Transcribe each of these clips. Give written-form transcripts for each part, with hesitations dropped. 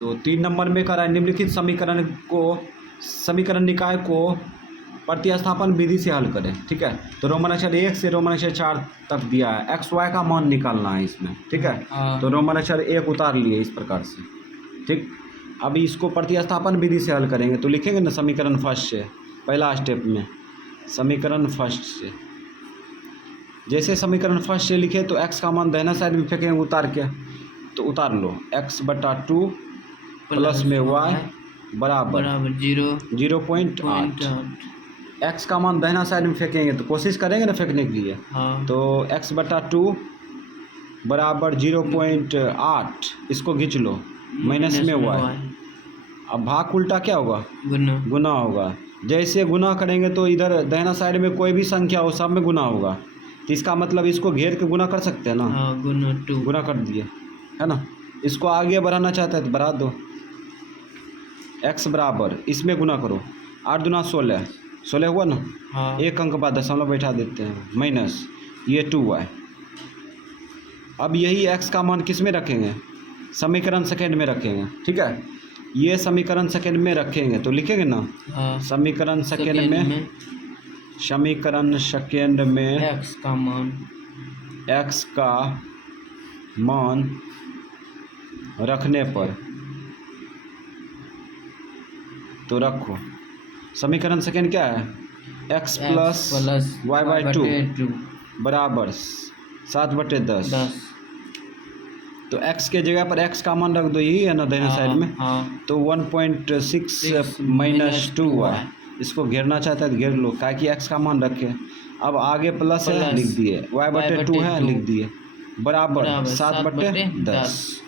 तो 3 नंबर में कह रहा है निम्नलिखित समीकरण निकाय को प्रतिस्थापन विधि से हल करें। ठीक है, तो रोमन अक्षर 1 से रोमन अक्षर 4 तक दिया है, एक्स वाई का मान निकालना है इसमें। ठीक है, तो रोमन अक्षर 1 उतार लिए इस प्रकार से। ठीक, अभी इसको प्रतिस्थापन विधि से हल करेंगे, तो लिखेंगे ना समीकरण फर्स्ट से, पहला स्टेप में समीकरण फर्स्ट से। जैसे समीकरण फर्स्ट से लिखे तो एक्स का मान दाहिना साइड में फेंकेंगे उतार के, तो उतार लो x/2 प्लस में y बराबर 0.8। एक्स का मान दाहिना साइड में फेंकेंगे, तो कोशिश करेंगे ना फेंकने के लिए। तो x/2 बराबर 0.8, इसको खींच लो, माइनस में y। अब भाग उल्टा क्या होगा, गुना होगा। जैसे गुना करेंगे तो इधर दाहिना साइड में कोई भी संख्या हो सब में गुना होगा, तो इसका मतलब इसको घेर के गुना कर सकते हैं ना। गुना कर दिए है ना। इसको आगे बढ़ाना चाहते हैं तो बढ़ा दो, x बराबर इसमें गुना करो, 8 दूना 16 हुआ ना। एक अंक बाद दशमलव बैठा देते हैं, माइनस ये 2y। अब यही x का मान किस में रखेंगे, समीकरण सेकेंड में रखेंगे। ठीक है, ये समीकरण सेकेंड में रखेंगे तो लिखेंगे ना समीकरण सेकेंड में x का मान रखने पर, तो रखो समीकरण सेकेंड क्या है, x प्लस y/2 बराबर 7/10। तो x के जगह पर x का मान रख दो, यही है ना दाहिने साइड में। तो 1.6 माइनस 2y, इसको घेरना चाहता है तो घेर लो, क्या कि x का मान रखे। अब आगे प्लस है लिख दिए, y/2 है लिख दिए, बराबर 7/10।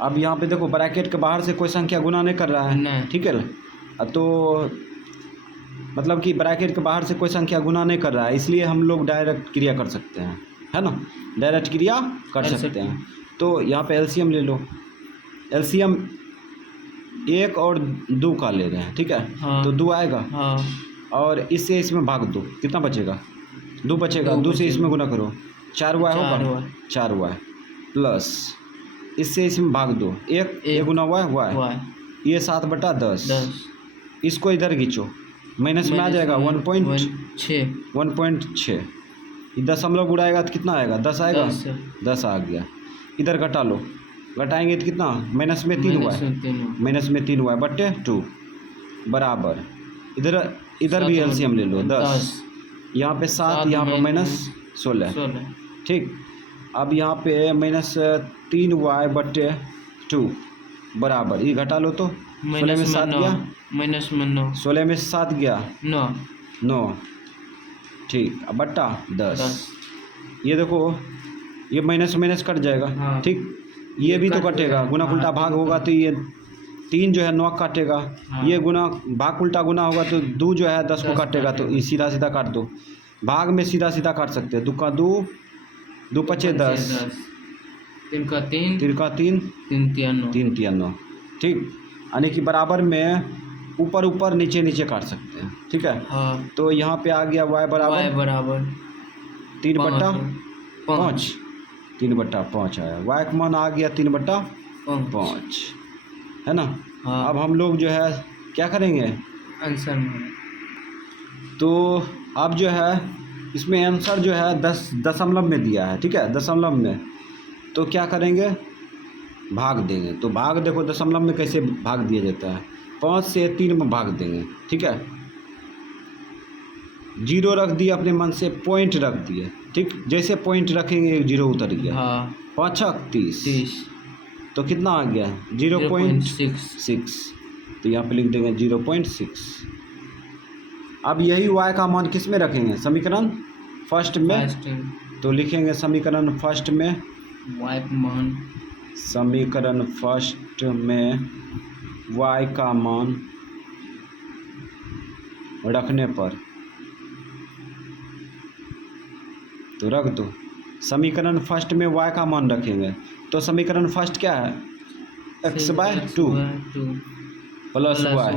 अब यहाँ पे देखो ब्रैकेट के बाहर से कोई संख्या गुना नहीं कर रहा है। ठीक है, तो मतलब कि ब्रैकेट के बाहर से कोई संख्या गुना नहीं कर रहा है, इसलिए हम लोग डायरेक्ट क्रिया कर सकते हैं, है ना, डायरेक्ट क्रिया कर सकते हैं। तो यहाँ पे एलसीएम ले लो, एलसीएम 1 और 2 का ले रहे हैं। ठीक है, तो 2 आएगा और इससे इसमें भाग दो, कितना बचेगा, 2 बचेगा। 2 से इसमें गुना करो, 4y होगा, 4y प्लस इससे इसमें भाग दो, 1 गुना y, ये 7/10। इसको इधर खींचो, माइनस में आ जाएगा 1.6। दशमलव उड़ाएगा तो कितना आएगा, 10 आएगा, 10 आ गया। इधर घटा लो, घटाएंगे तो कितना, माइनस में 3y/2 बराबर, इधर भी एलसीएम ले लो 10, यहाँ पे 7, यहाँ पे -16। ठीक, अब यहाँ पे -3y/2 बराबर, ये घटा लो तो 16 में 7 गया, 16 में 7 गया 9। ठीक, अब बट्टा 10। ये देखो ये माइनस कट जाएगा। ठीक, ये भी तो कटेगा, गुना उल्टा भाग होगा तो ये 3 जो है 9 काटेगा, ये गुना भाग उल्टा गुना होगा तो 2 जो है 10 को काटेगा, तो सीधा सीधा काट दो। भाग में सीधा सीधा काट सकते हैं, 2 का 2, 2 पचे 10, 3 का 3, 3 ठीक, यानी कि बराबर में ऊपर नीचे काट सकते हैं। ठीक है, तो यहाँ पे आ गया y बराबर 3/5, 3/5 आया, y का मान आ गया 3/5, है ना। अब हम लोग जो है क्या करेंगे आंसर में, तो अब जो है इसमें आंसर जो है 10 दशमलव में दिया है। ठीक है, दशमलव में, तो क्या करेंगे, भाग देंगे। तो भाग देखो दशमलव में कैसे भाग दिया जाता है, 5 से 3 में भाग देंगे। ठीक है, 0 रख दिए अपने मन से, पॉइंट रख दिए। ठीक, जैसे पॉइंट रखेंगे 0 उतर गया, 5 30, तो कितना आ गया 0.6। तो यहाँ पे लिख देंगे 0.6। अब यही y का मान किस में रखेंगे, समीकरण फर्स्ट में, तो लिखेंगे समीकरण फर्स्ट में y का मान, समीकरण फर्स्ट में y का मान रखने पर, तो रख दो। समीकरण फर्स्ट में y का मान रखेंगे, तो समीकरण फर्स्ट क्या है, x/2 प्लस y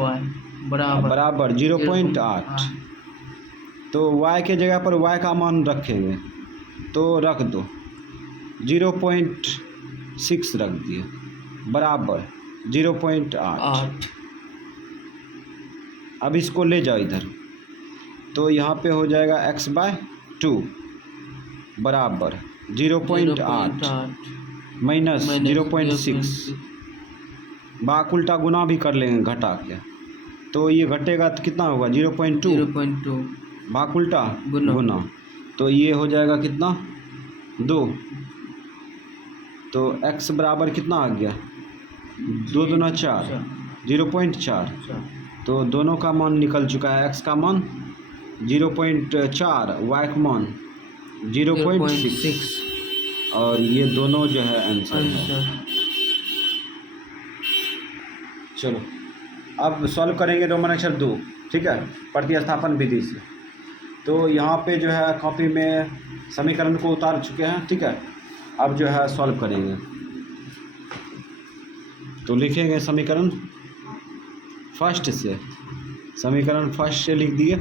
बराबर 0.8। तो y के जगह पर y का मान रखेंगे, तो रख दो 0.6 रख दिए। बराबर 0.8। 8 अब इसको ले जाओ इधर, तो यहाँ पे हो जाएगा x/2 बराबर 0.8 माइनस 0.6। बाक उल्टा गुना भी कर लेंगे घटा के, तो ये घटेगा तो कितना होगा 0.2 0.2 बाक उल्टा गुना। गुना, तो ये हो जाएगा कितना 2। तो x बराबर कितना आ गया 2 दूना 4 0.4। तो दोनों का मान निकल चुका है, x का मान 0.4, y का मान 0.6 और ये दोनों जो है आंसर है। चलो अब सॉल्व करेंगे रोमन अक्षर 2, ठीक है, प्रतिस्थापन विधि से। तो यहाँ पे जो है कॉपी में समीकरण को उतार चुके हैं, ठीक है। अब जो है सॉल्व करेंगे, तो लिखेंगे समीकरण फर्स्ट से, समीकरण फर्स्ट से लिख दिए।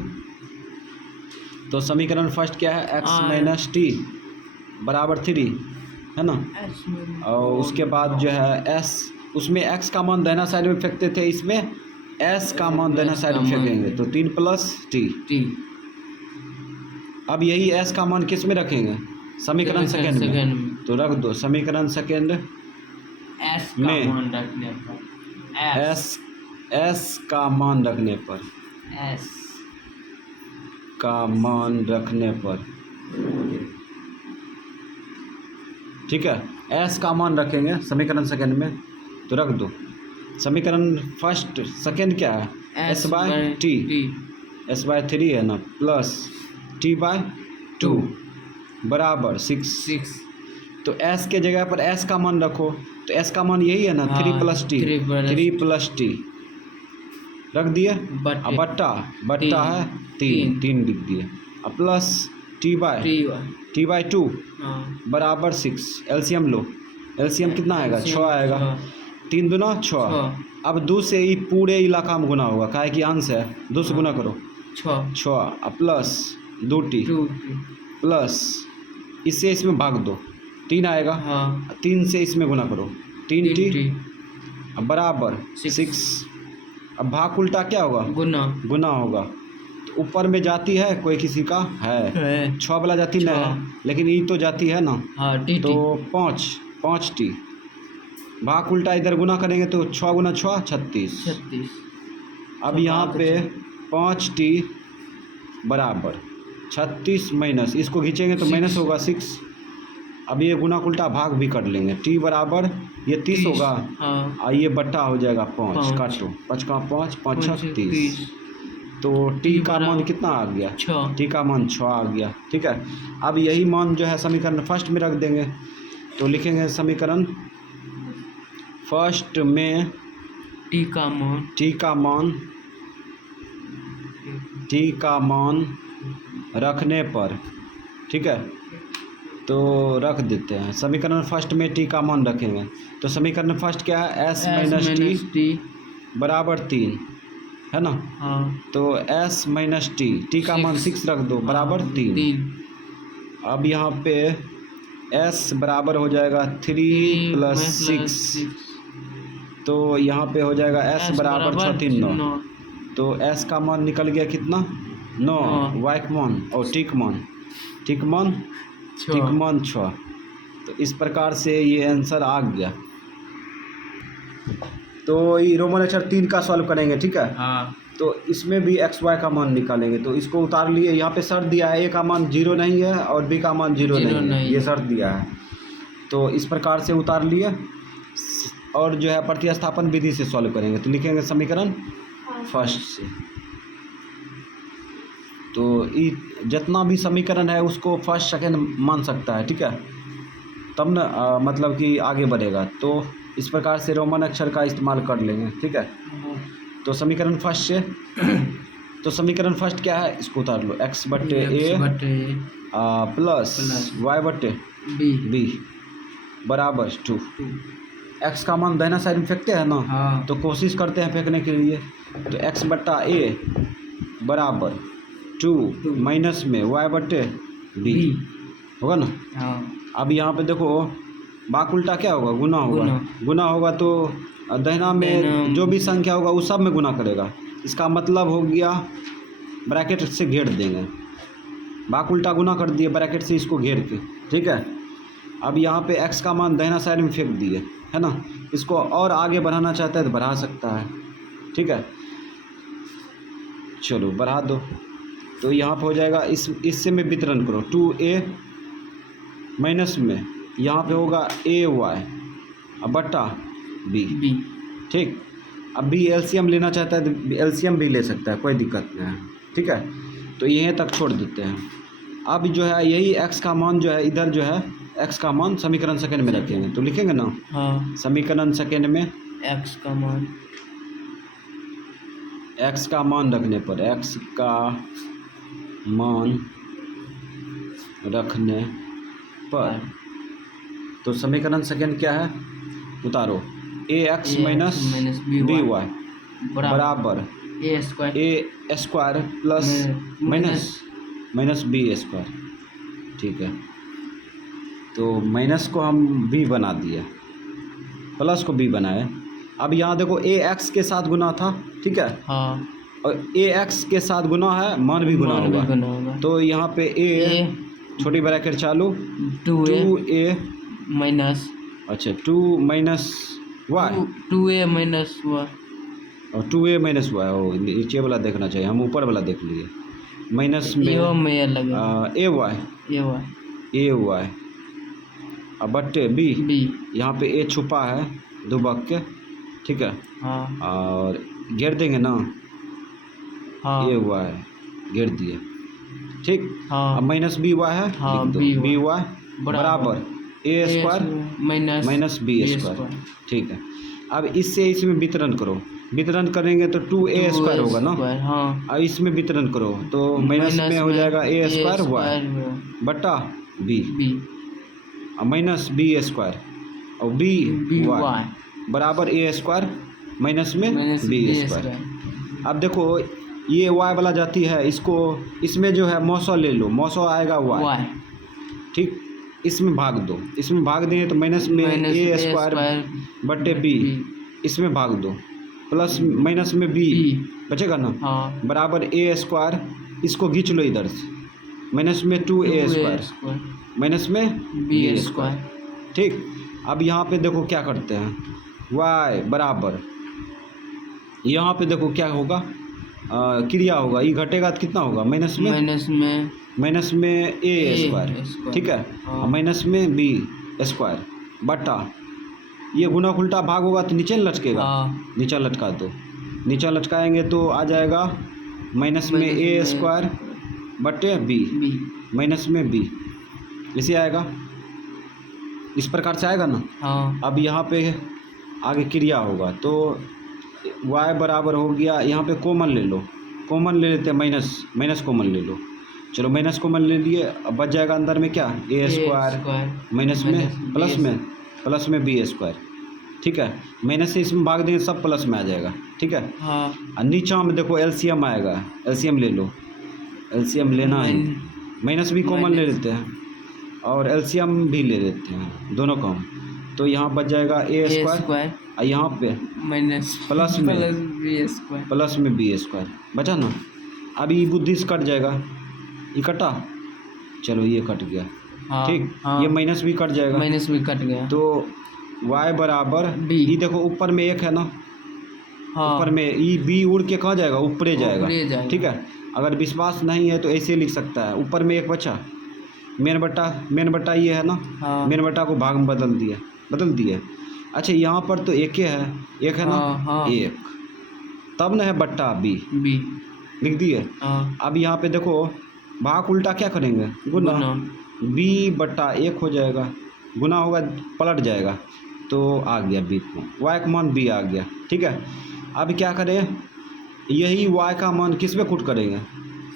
तो समीकरण फर्स्ट क्या है, x माइनस टी बराबर 3 है ना, और उसके बाद जो है s, उसमें x का मान दाहिना साइड में फेंकते थे, इसमें s का मान दाहिना साइड में फेंकेंगे, तो 3 प्लस t। अब यही s का मान किस में रखेंगे, समीकरण सेकेंड में, तो रख दो समीकरण सेकेंड में s का मान रखने पर, ठीक है, s का मान रखेंगे समीकरण सेकेंड में, तो रख दो समीकरण फर्स्ट सेकेंड क्या है, s/t, s/3 है ना, प्लस t/2 बराबर 6। तो s के जगह पर s का मान रखो, तो s का मान यही है ना, 3 प्लस t रख दिए, अब बट्टा है 3 लिख दिए, अब प्लस t/2 बराबर 6। एलसीएम लो, एलसीएम कितना आएगा 6 आएगा, 3 दूना 6। अब 2 से ही पूरे इलाका में गुना होगा, काहे कि अंश है, 2 से गुना करो 6, अब प्लस 2t प्लस इससे इसमें भाग दो 3 आएगा, 3 से इसमें गुना करो 3t बराबर 6। अब भाग उल्टा क्या होगा, गुना होगा, तो ऊपर में जाती है कोई किसी का है 6 वाला जाती नहीं है, लेकिन ये तो जाती है ना, तो 5t भाग उल्टा इधर गुना करेंगे तो 6 गुना 6 36। अब यहाँ पे 5t बराबर 36 माइनस, इसको खींचेंगे तो माइनस होगा 6। अब ये गुना उल्टा भाग भी कर लेंगे, t बराबर ये 30 होगा, और ये बट्टा हो जाएगा 5, काटो 5 का 5 5 30। तो t का मान कितना आ गया, t का मान 6 आ गया, ठीक है। अब यही मान जो है समीकरण फर्स्ट में रख देंगे, तो लिखेंगे समीकरण फर्स्ट में t का मान रखने पर, ठीक है, तो रख देते हैं समीकरण फर्स्ट में t का मान रखेंगे। तो समीकरण फर्स्ट क्या है, s माइनस टी बराबर 3 है ना, तो s माइनस टी का मान 6 रख दो बराबर 3। अब यहाँ पे s बराबर हो जाएगा 3 प्लस 6, तो यहाँ पे हो जाएगा s बराबर 6 3 9, तो s का मान निकल गया कितना 9, y का मान और t का मान 6। तो इस प्रकार से ये आंसर आ गया। तो ये रोमन अक्षर 3 का सॉल्व करेंगे, ठीक है। तो इसमें भी एक्स वाई का मान निकालेंगे, तो इसको उतार लिए, यहाँ पे शर्त दिया है a का मान 0 नहीं है और b का मान 0 नहीं है, ये शर्त दिया है। तो इस प्रकार से उतार लिए और जो है प्रतिस्थापन विधि से सॉल्व करेंगे, तो लिखेंगे समीकरण फर्स्ट से। तो जितना भी समीकरण है उसको फर्स्ट सेकेंड मान सकता है, ठीक है, तब ना मतलब कि आगे बढ़ेगा। तो इस प्रकार से रोमन अक्षर का इस्तेमाल कर लेंगे, ठीक है। तो समीकरण फर्स्ट से, तो समीकरण फर्स्ट क्या है, इसको उतार लो, x बट्टे ए प्लस y बट्टे बी बराबर 2। x का मान दाहिना साइड में फेंकते हैं ना, तो कोशिश करते हैं फेंकने के लिए, तो x बट्टा ए बराबर 2 माइनस में y बट्टे बी होगा ना। अब यहाँ पे देखो बाक उल्टा क्या होगा, गुना होगा। गुना होगा तो दाहिना में जो भी संख्या होगा उस सब में गुना करेगा। इसका मतलब हो गया ब्रैकेट से घेर देंगे, बाक उल्टा गुना कर दिए ब्रैकेट से इसको घेर के, ठीक है। अब यहाँ पे x का मान दाहिना साइड में फेंक दिए, है ना। इसको और आगे बढ़ाना चाहता है तो बढ़ा सकता है, ठीक है। चलो बढ़ा दो, तो यहाँ पे हो जाएगा इससे में वितरण करो 2a माइनस में यहाँ पे होगा ay अब बट्टा b, ठीक। अब b एलसीएम लेना चाहता है तो एलसीएम भी ले सकता है, कोई दिक्कत नहीं है, ठीक है। तो यहीं तक छोड़ देते हैं। अब जो है यही x का मान जो है इधर जो है x का मान समीकरण सेकंड में रखेंगे, तो लिखेंगे ना। हाँ, समीकरण सेकंड में x का मान रखने पर x का मान रखने पर तो समीकरण सेकंड क्या है, उतारो ax माइनस by बराबर a square A square plus minus B square, ठीक है। तो माइनस को हम b बना दिए, प्लस को b बनाए। अब यहाँ देखो ax के साथ गुना था, ठीक है। हाँ, और ax के साथ गुना है, मान भी गुना होगा। तो यहाँ पे a छोटी ब्रैकेट चालू 2a माइनस अच्छा 2 minus Y 2a minus y और 2a माइनस वाई। ओ नीचे वाला देखना चाहिए, हम ऊपर वाला देख लिए। माइनस में ए वाई अब बट्टे बी, यहाँ पे ए छुपा है दो बक के, ठीक है। हाँ, और घेर देंगे ना, हाँ, ए वाई घेर दिए, ठीक। हाँ, अब माइनस बी वाई है, हाँ, बी वाई बराबर ए स्क्वायर माइनस बी स्क्वायर, ठीक है। अब इससे इसमें वितरण करो, वितरण करेंगे तो 2a स्क्वायर होगा ना। हाँ, अब इसमें वितरण करो तो माइनस में हो जाएगा a स्क्वायर वाई बटा b और माइनस b स्क्वायर और b वाई बराबर a स्क्वायर माइनस में b स्क्वायर। अब देखो ये y वाला जाती है, इसको इसमें जो है मौसौ ले लो, मौसौ आएगा y, ठीक। इसमें भाग दो, इसमें भाग देंगे तो माइनस में a स्क्वायर बटे b, इसमें भाग दो प्लस माइनस में b बचेगा ना। हाँ, बराबर a स्क्वायर, इसको खींच लो इधर से, माइनस में 2a स्क्वायर माइनस में b स्क्वायर, ठीक। अब यहाँ पे देखो क्या करते हैं, y बराबर यहाँ पे देखो क्या होगा, क्रिया होगा, ये घटेगा तो कितना होगा माइनस में a स्क्वायर, ठीक है। माइनस में b स्क्वायर बटा ये गुना उल्टा भाग होगा तो नीचे लटकेगा, नीचे लटका दो, नीचे लटकाएंगे तो आ जाएगा माइनस में a स्क्वायर बटे b माइनस में b, इसे आएगा, इस प्रकार से आएगा ना। हाँ, अब यहाँ पे आगे क्रिया होगा तो y बराबर हो गया, यहाँ पे कॉमन ले लो, कॉमन ले लेते हैं माइनस कॉमन ले लो, चलो माइनस कॉमन ले लिए। अब बच जाएगा अंदर में क्या a स्क्वायर माइनस में प्लस में b स्क्वायर, ठीक है। माइनस से इसमें भाग देंगे सब प्लस में आ जाएगा, ठीक है। हाँ, और नीचे में देखो एलसीएम आएगा, एलसीएम ले लो, एलसीएम लेना है, माइनस भी कॉमन ले लेते हैं और एलसीएम भी ले लेते हैं, दोनों कॉमन। तो यहाँ बच जाएगा a स्क्वायर और यहाँ पे माइनस प्लस में b स्क्वायर बचा ना। अब ये बुद्धि से कट जाएगा, ये कटा, चलो ये कट गया, हाँ, ठीक। हाँ, ये माइनस भी कट जाएगा, माइनस भी कट गया, तो y बराबर b, ये देखो ऊपर में एक है ना, हाँ, ऊपर में ये b उड़ के कहाँ जाएगा, ऊपरे जाएगा, ठीक है। अगर विश्वास नहीं है तो ऐसे लिख सकता है, ऊपर में एक बचा, मेन बट्टा ये है ना, हाँ, मेन बट्टा को भाग में बदल दिए। अच्छा यहाँ पर तो एक है ना, हाँ, एक, तब ना है बट्टा b लिख दिए। हाँ, अब यहाँ पे देखो भाग उल्टा क्या करेंगे, गुना, b बट्टा एक हो जाएगा, गुना होगा पलट जाएगा तो आ गया b को, y का मान b आ गया, ठीक है। अब क्या करें, यही y का मान किस में पुट करेंगे,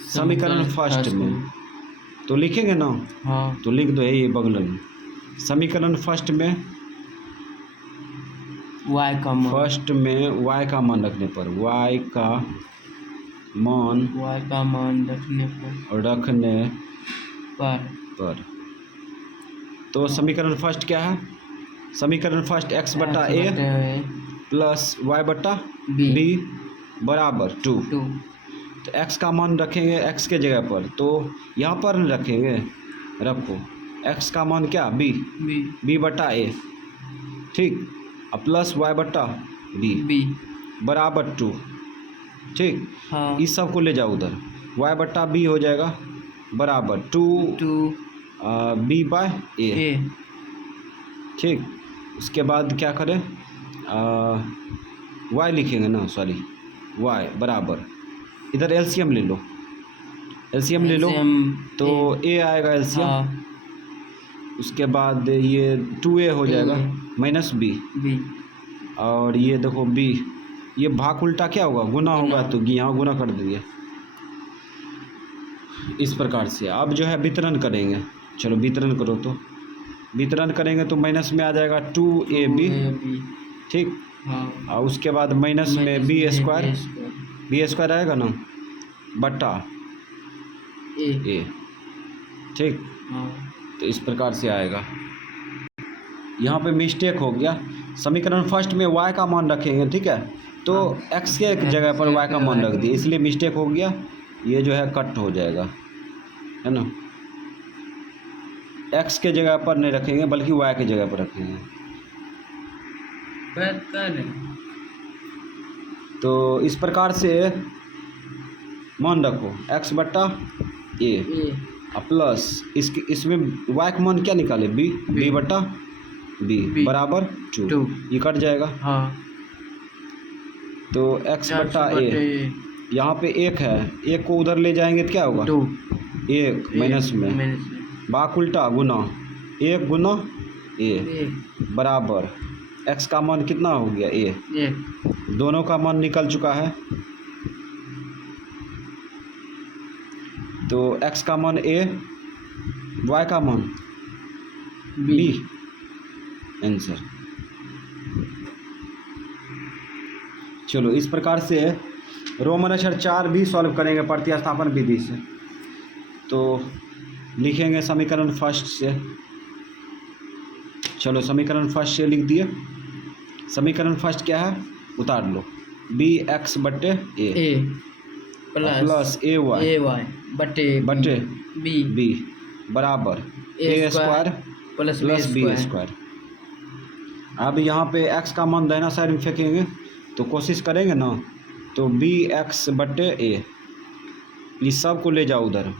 समीकरण फर्स्ट में, तो लिखेंगे ना। हाँ, तो लिख दो ये बगल में, समीकरण फर्स्ट में y का मान रखने पर y का मान रखने पर तो समीकरण फर्स्ट क्या है, समीकरण फर्स्ट x बट्टा ए प्लस y बट्टा बी बी बराबर 2। 2 तो x का मान रखेंगे x के जगह पर, तो यहाँ पर नहीं रखेंगे, रखो x का मान क्या b बी बट्टा ए, ठीक, अब प्लस y बट्टा बी बराबर 2, ठीक। हाँ इस सब को ले जाओ उधर, y बट्टा बी हो जाएगा बराबर 2 बी बाय ए, ठीक। उसके बाद क्या करें, y लिखेंगे ना, सॉरी y बराबर, इधर एलसीएम ले लो, एलसीएम ले लो, तो a आएगा एलसीएम, हाँ उसके बाद ये 2a हो जाएगा माइनस b, बी और ये देखो b, ये भाग उल्टा क्या होगा, गुना होगा, तो यहाँ गुना कर देंगे इस प्रकार से। अब जो है वितरण करेंगे, चलो वितरण करो, तो वितरण करेंगे तो माइनस में आ जाएगा 2ab, ठीक। हाँ और उसके बाद माइनस में बी स्क्वायर आएगा ना बट्टा ए, ठीक। हाँ तो इस प्रकार से आएगा। यहाँ पे मिस्टेक हो गया, समीकरण फर्स्ट में y का मान रखेंगे, ठीक है, तो x के जगह पर y का मान रख दिए, इसलिए मिस्टेक हो गया, ये जो है कट हो जाएगा, है ना। x के जगह पर नहीं रखेंगे बल्कि y के जगह पर रखेंगे। तो इस प्रकार से मान रखो x बट्टा ए प्लस इसमें y का मान क्या निकाले, b बट्टा बी बराबर 2, ये कट जाएगा। हाँ तो x बट्टा ए, यहाँ पे 1 है, 1 को उधर ले जाएंगे तो क्या होगा, 1 माइनस में बाक उल्टा गुना 1 गुना ए बराबर x का मान कितना हो गया, ए, दोनों का मान निकल चुका है, तो x का मान a, y का मान b, आंसर। चलो इस प्रकार से रोमन अक्षर 4 भी सॉल्व करेंगे प्रतिस्थापन विधि से। तो लिखेंगे समीकरण फर्स्ट से, चलो समीकरण फर्स्ट से लिख दिए। समीकरण फर्स्ट क्या है, उतार लो, बी एक्स बट्टे ए प्लस ए वाई बट्टे बी बराबर ए स्क्वायर प्लस बी स्क्वायर। अब यहाँ पे x का मान दाहिना साइड में फेंकेंगे, तो कोशिश करेंगे ना, तो बी एक्स बट्टे ए, इस सब को ले जाओ उधर,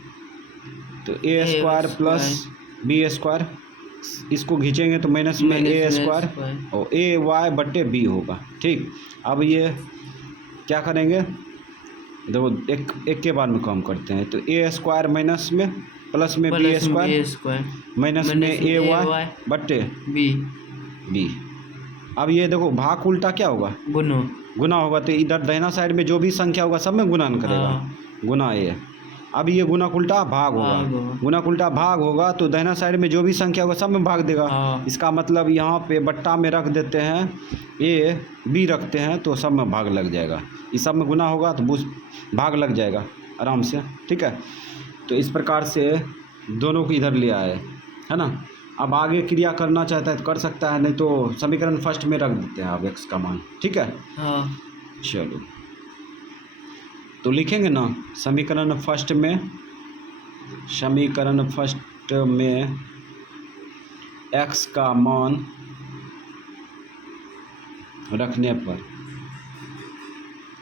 तो ए स्क्वायर प्लस बी स्क्वायर, इसको खींचेंगे तो माइनस में ए स्क्वायर और ए वाई बट्टे बी होगा, ठीक। अब ये क्या करेंगे, देखो एक के बाद में काम करते हैं, तो ए स्क्वायर माइनस में प्लस में बी स्क्वायर माइनस में ए वाई बट्टे बी। अब ये देखो भाग उल्टा क्या होगा, गुना होगा, तो इधर दाहिना साइड में जो भी संख्या होगा सब में गुणन करेगा, गुना ए। अब ये गुना उल्टा भाग होगा, गुना उल्टा भाग होगा, तो दाहिना साइड में जो भी संख्या होगा सब में भाग देगा। इसका मतलब यहाँ पे बट्टा में रख देते हैं, ए बी रखते हैं, तो सब में भाग लग जाएगा, इस सब में गुना होगा तो भाग लग जाएगा आराम से, ठीक है। तो इस प्रकार से दोनों को इधर ले आए, है ना। अब आगे क्रिया करना चाहता है तो कर सकता है, नहीं तो समीकरण फर्स्ट में रख देते हैं आप x का मान, ठीक है। चलो तो लिखेंगे ना, समीकरण फर्स्ट में x का मान रखने पर,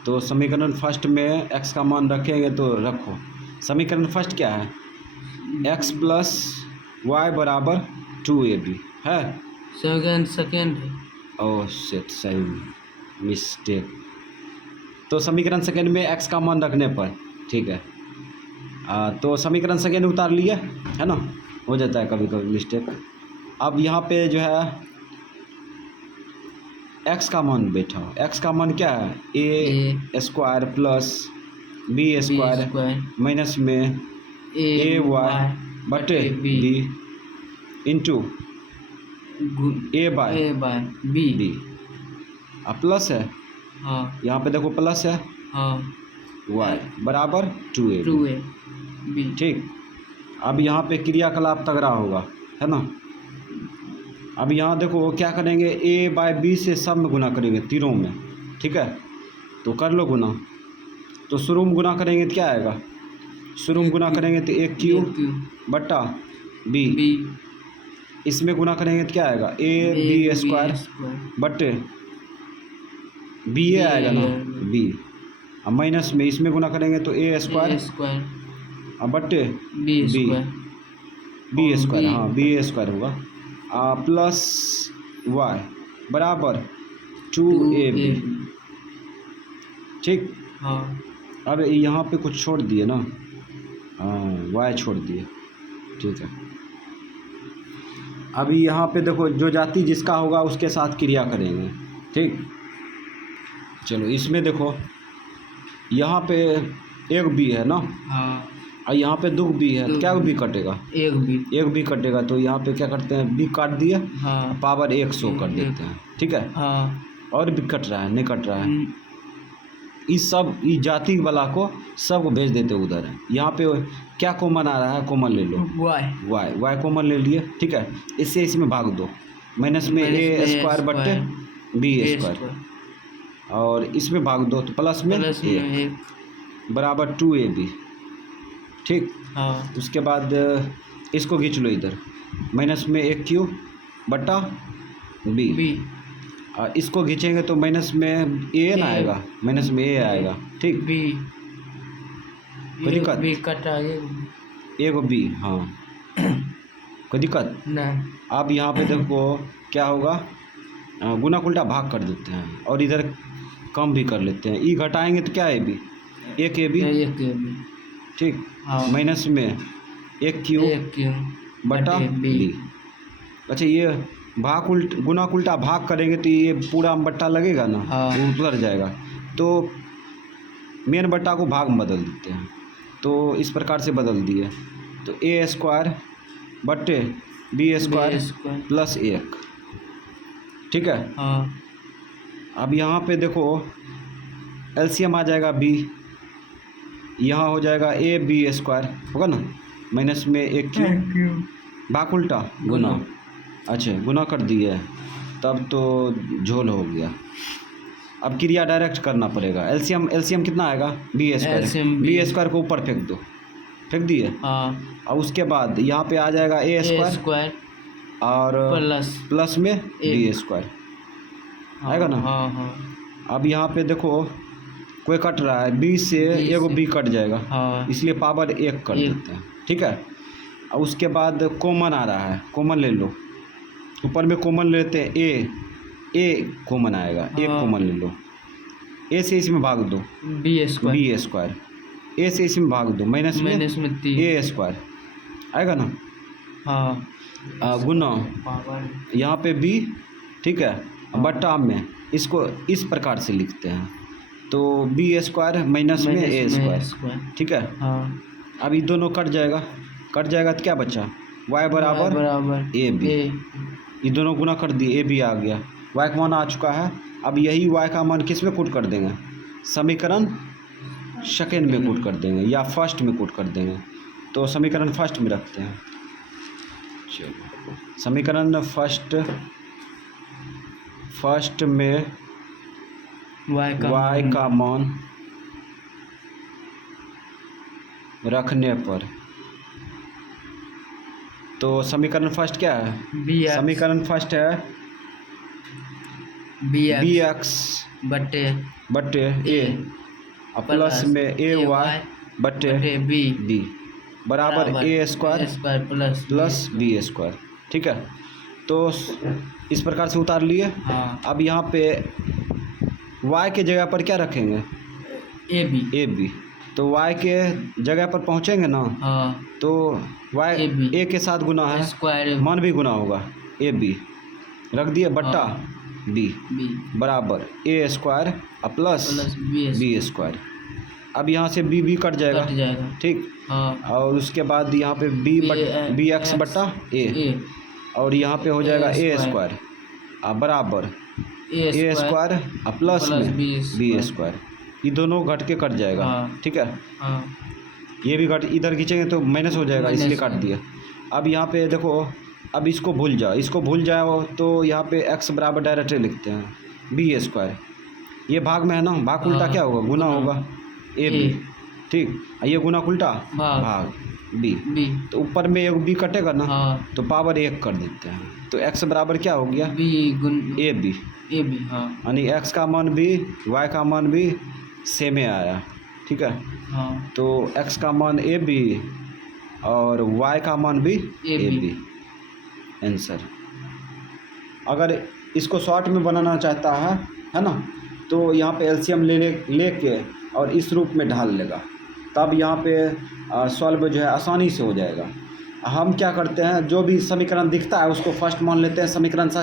तो समीकरण फर्स्ट में x का मान रखेंगे, तो रखो समीकरण फर्स्ट क्या है, x प्लस वाई बराबर 2ab है, सेकेंड ओह शिट, सही मिस्टेक। तो समीकरण सेकेंड में x का मान रखने पर, ठीक है, तो समीकरण सेकेंड उतार लिए, है ना, हो जाता है कभी कभी मिस्टेक। अब यहाँ पे जो है x का मान बैठा हो, x का मान क्या है, A square plus B square minus में ए वाई बटे B into A by B. अब प्लस है, यहाँ पे देखो प्लस है, वाई बराबर 2a, ठीक। अब यहाँ पे क्रियाकलाप तगड़ा होगा, है ना, अब यहाँ देखो क्या करेंगे, ए बाय बी से सब में गुना करेंगे तीनों में, ठीक है। तो कर लो गुना। तो शुरू में गुना करेंगे तो क्या आएगा, शुरू में गुना करेंगे तो ए क्यू बट्टा बी, इसमें गुना करेंगे तो क्या आएगा, ए बी स्क्वायर बट्टे बी ए आएगा ना बी। अब माइनस में इसमें गुना करेंगे तो ए स्क्वायर अब बट्टे बी बी स्क्वायर, हाँ बी स्क्वायर होगा, प्लस वाई बराबर 2ab, ठीक। हाँ अब यहाँ पे कुछ छोड़ दिए ना, हाँ वाई छोड़ दिए, ठीक है। अभी यहाँ पे देखो जो जाति जिसका होगा उसके साथ क्रिया करेंगे, ठीक। चलो इसमें देखो यहाँ पे एक बी है ना, हाँ और यहाँ पे 2 बी है, तो क्या बी कटेगा, एक बी कटेगा। तो यहाँ पे क्या करते हैं, बी काट दिए, हाँ पावर 1 शो कर देते हैं, ठीक है। हाँ और भी कट रहा है, नहीं कट रहा है, इस जाति वाला को सबको भेज देते उधर। यहाँ पे क्या कॉमन आ रहा है, कॉमन ले लो, वाई कॉमन ले लिए, ठीक है। इससे इसमें भाग दो, माइनस में ए स्क्वायर बट्टे बी स्क्वायर, और इसमें भाग दो तो प्लस में ए बराबर 2ab, ठीक। हाँ उसके बाद इसको खींच लो इधर, माइनस में ए क्यू बट्टा बी, इसको खींचेंगे तो माइनस में ए ना आएगा, माइनस में ए आएगा, ठीक। बी कोई दिक्कत, बी कटा एगो बी, हाँ कोई दिक्कत नहीं। अब यहाँ पे देखो क्या होगा, गुना उल्टा भाग कर देते हैं और इधर कम भी कर लेते हैं, ई घटाएंगे तो क्या है बी, एक ए बी, ठीक। हाँ माइनस में एक क्यू बटा बी। अच्छा ये भाग गुना उल्टा भाग करेंगे तो ये पूरा बट्टा लगेगा ना, हाँ। वो उतर जाएगा, तो मेन बट्टा को भाग में बदल देते हैं। तो इस प्रकार से बदल दिए, तो ए स्क्वायर बट्टे बी स्क्वायर प्लस 1, ठीक है। हाँ अब यहाँ पे देखो एलसीएम आ जाएगा बी, यहाँ हो जाएगा ए बी स्क्वायर होगा ना, माइनस में एक क्यू भाग उल्टा गुना, अच्छा गुना कर दिया है, तब तो झोल हो गया। अब क्रिया डायरेक्ट करना पड़ेगा, एलसीएम कितना आएगा, बी स्क्वायर को ऊपर फेंक दो, फेंक दिए। हाँ और उसके बाद यहाँ पे आ जाएगा ए स्क्वायर और प्लस में बी स्क्वायर आएगा ना। हाँ हाँ। अब यहाँ पे देखो कोई कट रहा है, बी से एगो बी कट जाएगा, हाँ इसलिए पावर 1 कर देते हैं, ठीक है। और उसके बाद कॉमन आ रहा है, कॉमन ले लो, ऊपर में कॉमन लेते हैं, ए कॉमन आएगा, एक कॉमन ले लो, ए से इसमें भाग दो बी स्क्वायर, ए से इसमें भाग दो माइनस में ए स्क्वायर आएगा ना। हाँ गुना यहाँ पे बी, ठीक है, बट्टा में इसको इस प्रकार से लिखते हैं, तो बी स्क्वायर माइनस में ए स्क्वायर, ठीक है। हाँ अब ये दोनों कट जाएगा तो क्या बचा, y बराबर ए बी, ये दोनों गुना कर दिए, ए बी आ गया, y का मान आ चुका है। अब यही y का मान किस में पुट कर देंगे, समीकरण सेकेंड में पुट कर देंगे या फर्स्ट में पुट कर देंगे। तो समीकरण फर्स्ट में रखते हैं, चलो समीकरण फर्स्ट में y का मान रखने पर, तो समीकरण फर्स्ट क्या है, समीकरण फर्स्ट है बी एक्स बट्टे ए प्लस में ए वाई बट्टे बी बराबर ए स्क्वायर प्लस बी स्क्वायर, ठीक है। तो इस प्रकार से उतार लिए। हाँ। अब यहाँ पे y के जगह पर क्या रखेंगे, ए बी, तो y के जगह पर पहुँचेंगे ना। हाँ। तो y ए के साथ गुना है, मान भी गुना होगा, ए बी रख दिए बट्टा बी बराबर ए स्क्वायर प्लस बी स्क्वायर। अब यहाँ से बी कट जाएगा, ठीक। हाँ। और उसके बाद यहाँ पे बी एक्स बट्टा ए, और यहाँ पे हो जाएगा ए स्क्वायर बराबर ए स्क्वायर प्लस में बी स्क्वायर, ये दोनों घट के कट जाएगा। हाँ। ठीक है। हाँ। ये भी घट इधर खींचेंगे तो माइनस हो जाएगा, इसलिए काट दिया। अब यहाँ पे देखो अब इसको भूल जाओ, इसको भूल जाओ तो यहाँ पे x बराबर डायरेक्टली लिखते हैं बी स्क्वायर, ये भाग में है ना, भाग उल्टा हाँ, क्या होगा, गुना गुना। होगा ए बी, ए ठीक, ये गुना उल्टा भाग। भाग बी, बी। तो ऊपर में एक बी कटेगा ना, हाँ तो पावर 1 कर देते हैं, तो x बराबर क्या हो गया बी गुन ए बी, ए बी। हाँ यानी x का मान भी y का मान भी सेम ही आया, ठीक है। हाँ तो x का मान ए बी और y का मान भी ए AB। B answer. अगर इसको शॉर्ट में बनाना चाहता है ना, तो यहाँ पे एलसीएम लेके और इस रूप में ढाल लेगा, तब यहाँ पे सॉल्व जो है आसानी से हो जाएगा। हम क्या करते हैं, जो भी समीकरण दिखता है उसको फर्स्ट मान लेते हैं, समीकरण सा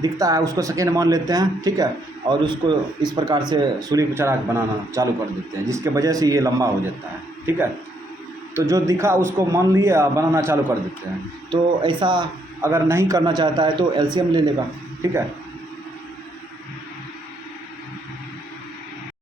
दिखता है उसको सेकेंड मान लेते हैं, ठीक है, और उसको इस प्रकार से सूर्य चढ़ा के बनाना चालू कर देते हैं, जिसके वजह से ये लंबा हो जाता है, ठीक है। तो जो दिखा उसको मान लिए बनाना चालू कर देते हैं। तो ऐसा अगर नहीं करना चाहता है तो एलसीएम ले लेगा, ठीक है।